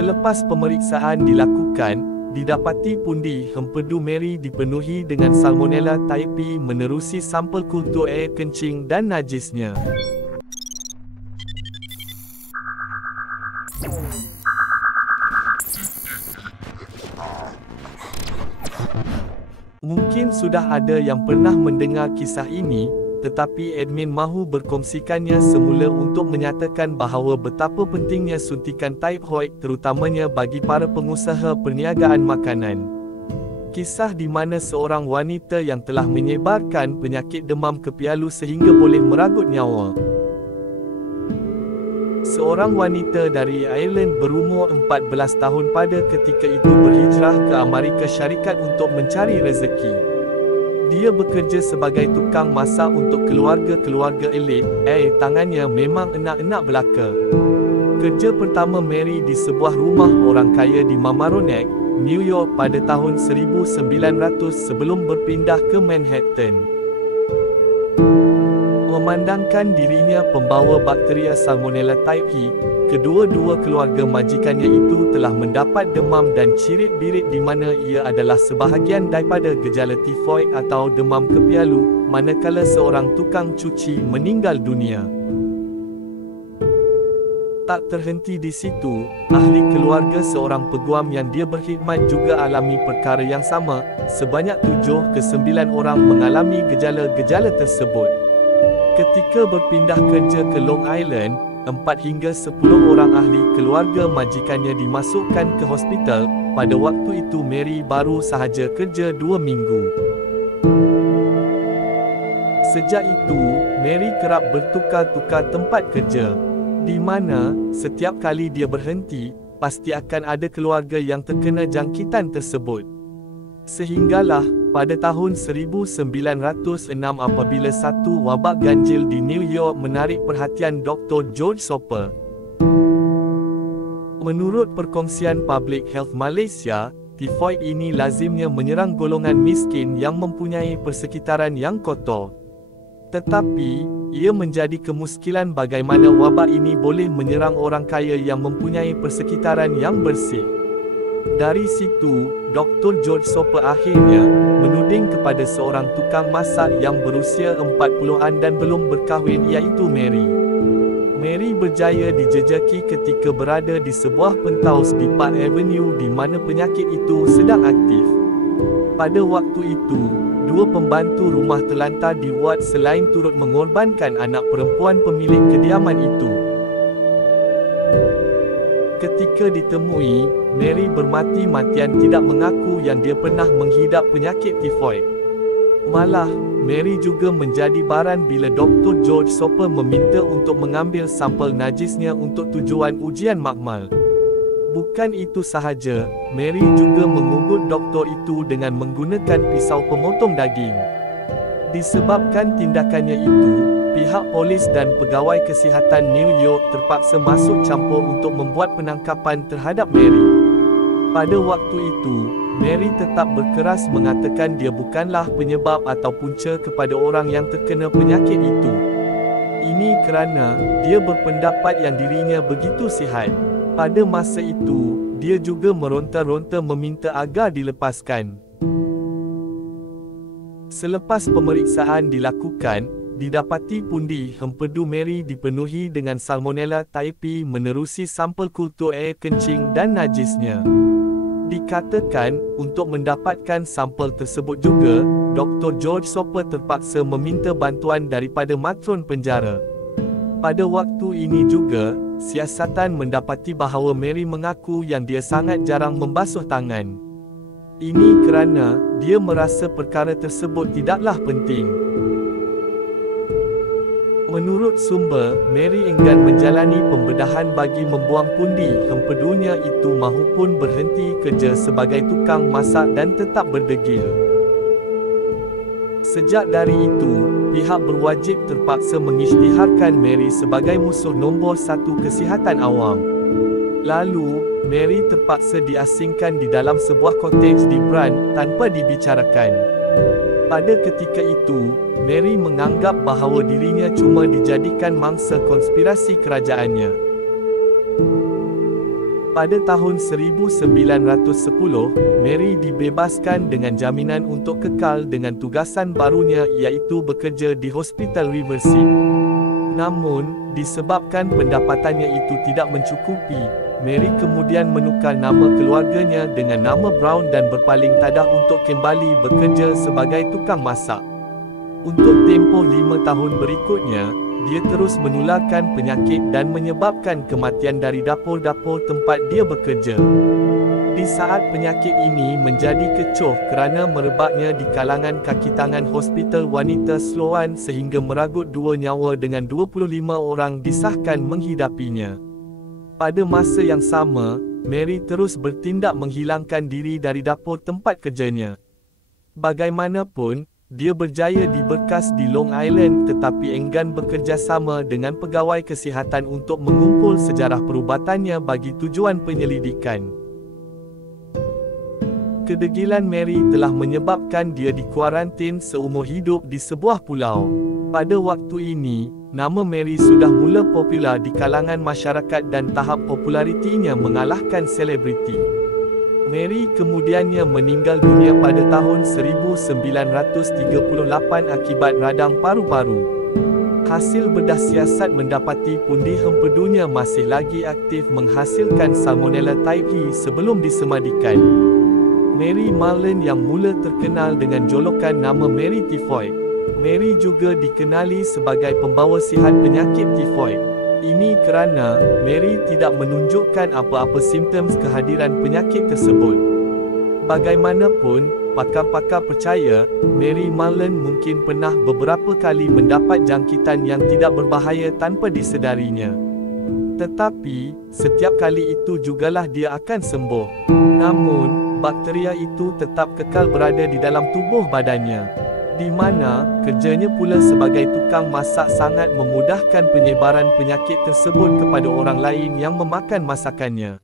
Selepas pemeriksaan dilakukan, didapati pundi empedu Mary dipenuhi dengan Salmonella typhi menerusi sampel kultur air kencing dan najisnya. Mungkin sudah ada yang pernah mendengar kisah ini, tetapi admin mahu berkongsikannya semula untuk menyatakan bahawa betapa pentingnya suntikan typhoid terutamanya bagi para pengusaha perniagaan makanan. Kisah di mana seorang wanita yang telah menyebarkan penyakit demam kepialu sehingga boleh meragut nyawa. Seorang wanita dari Ireland berumur 14 tahun pada ketika itu berhijrah ke Amerika Syarikat untuk mencari rezeki. Dia bekerja sebagai tukang masak untuk keluarga-keluarga elit. Tangannya memang enak-enak belaka. Kerja pertama Mary di sebuah rumah orang kaya di Mamaroneck, New York pada tahun 1900 sebelum berpindah ke Manhattan. Memandangkan dirinya pembawa bakteria Salmonella typhi, kedua-dua keluarga majikannya itu telah mendapat demam dan cirit-birit di mana ia adalah sebahagian daripada gejala tifoid atau demam kepialu, manakala seorang tukang cuci meninggal dunia. Tak terhenti di situ, ahli keluarga seorang peguam yang dia berkhidmat juga alami perkara yang sama. Sebanyak 7 ke 9 orang mengalami gejala-gejala tersebut. Ketika berpindah kerja ke Long Island, 4 hingga 10 orang ahli keluarga majikannya dimasukkan ke hospital. Pada waktu itu Mary baru sahaja kerja 2 minggu. Sejak itu, Mary kerap bertukar-tukar tempat kerja, di mana setiap kali dia berhenti, pasti akan ada keluarga yang terkena jangkitan tersebut. Sehinggalah, pada tahun 1906 apabila satu wabak ganjil di New York menarik perhatian Dr. George Soper. Menurut Perkongsian Public Health Malaysia, tifoid ini lazimnya menyerang golongan miskin yang mempunyai persekitaran yang kotor. Tetapi, ia menjadi kemuskilan bagaimana wabak ini boleh menyerang orang kaya yang mempunyai persekitaran yang bersih. Dari situ, Dr. George Soper akhirnya menuding kepada seorang tukang masak yang berusia 40-an dan belum berkahwin iaitu Mary. Mary berjaya dijejaki ketika berada di sebuah penthouse di Park Avenue di mana penyakit itu sedang aktif. Pada waktu itu, 2 pembantu rumah terlantar di ward selain turut mengorbankan anak perempuan pemilik kediaman itu. Ketika ditemui, Mary bermati-matian tidak mengaku yang dia pernah menghidap penyakit tifoid. Malah, Mary juga menjadi baran bila Dr. George Soper meminta untuk mengambil sampel najisnya untuk tujuan ujian makmal. Bukan itu sahaja, Mary juga mengugut doktor itu dengan menggunakan pisau pemotong daging. Disebabkan tindakannya itu, pihak polis dan pegawai kesihatan New York terpaksa masuk campur untuk membuat penangkapan terhadap Mary. Pada waktu itu, Mary tetap berkeras mengatakan dia bukanlah penyebab atau punca kepada orang yang terkena penyakit itu. Ini kerana dia berpendapat yang dirinya begitu sihat. Pada masa itu, dia juga meronta-ronta meminta agar dilepaskan. Selepas pemeriksaan dilakukan, didapati pundi empedu Mary dipenuhi dengan Salmonella typhi menerusi sampel kultur air kencing dan najisnya. Dikatakan, untuk mendapatkan sampel tersebut juga, Dr. George Soper terpaksa meminta bantuan daripada matron penjara. Pada waktu ini juga, siasatan mendapati bahawa Mary mengaku yang dia sangat jarang membasuh tangan. Ini kerana dia merasa perkara tersebut tidaklah penting. Menurut sumber, Mary enggan menjalani pembedahan bagi membuang pundi empedunya itu mahupun berhenti kerja sebagai tukang masak dan tetap berdegil. Sejak dari itu, pihak berwajib terpaksa mengisytiharkan Mary sebagai musuh nombor 1 kesihatan awam. Lalu, Mary terpaksa diasingkan di dalam sebuah cottage di Brand tanpa dibicarakan. Pada ketika itu, Mary menganggap bahawa dirinya cuma dijadikan mangsa konspirasi kerajaannya. Pada tahun 1910, Mary dibebaskan dengan jaminan untuk kekal dengan tugasan barunya iaitu bekerja di Hospital Riverside. Namun, disebabkan pendapatannya itu tidak mencukupi, Mary kemudian menukar nama keluarganya dengan nama Brown dan berpaling tadah untuk kembali bekerja sebagai tukang masak. Untuk tempoh 5 tahun berikutnya, dia terus menularkan penyakit dan menyebabkan kematian dari dapur-dapur tempat dia bekerja. Di saat penyakit ini menjadi kecoh kerana merebaknya di kalangan kaki tangan Hospital Wanita Sloan sehingga meragut 2 nyawa dengan 25 orang disahkan menghidapinya. Pada masa yang sama, Mary terus bertindak menghilangkan diri dari dapur tempat kerjanya. Bagaimanapun, dia berjaya diberkas di Long Island tetapi enggan bekerjasama dengan pegawai kesihatan untuk mengumpul sejarah perubatannya bagi tujuan penyelidikan. Kedegilan Mary telah menyebabkan dia dikuarantin seumur hidup di sebuah pulau. Pada waktu ini, nama Mary sudah mula popular di kalangan masyarakat dan tahap popularitinya mengalahkan selebriti. Mary kemudiannya meninggal dunia pada tahun 1938 akibat radang paru-paru. Hasil bedah siasat mendapati pundi hempedunya masih lagi aktif menghasilkan Salmonella typhi sebelum disemadikan. Mary Marlen yang mula terkenal dengan jolokan nama Mary Typhoid. Mary juga dikenali sebagai pembawa sihat penyakit tifoid. Ini kerana Mary tidak menunjukkan apa-apa simptom kehadiran penyakit tersebut. Bagaimanapun, pakar-pakar percaya, Mary Marlen mungkin pernah beberapa kali mendapat jangkitan yang tidak berbahaya tanpa disedarinya. Tetapi, setiap kali itu jugalah dia akan sembuh. Namun, bakteria itu tetap kekal berada di dalam tubuh badannya. Di mana, kerjanya pula sebagai tukang masak sangat memudahkan penyebaran penyakit tersebut kepada orang lain yang memakan masakannya.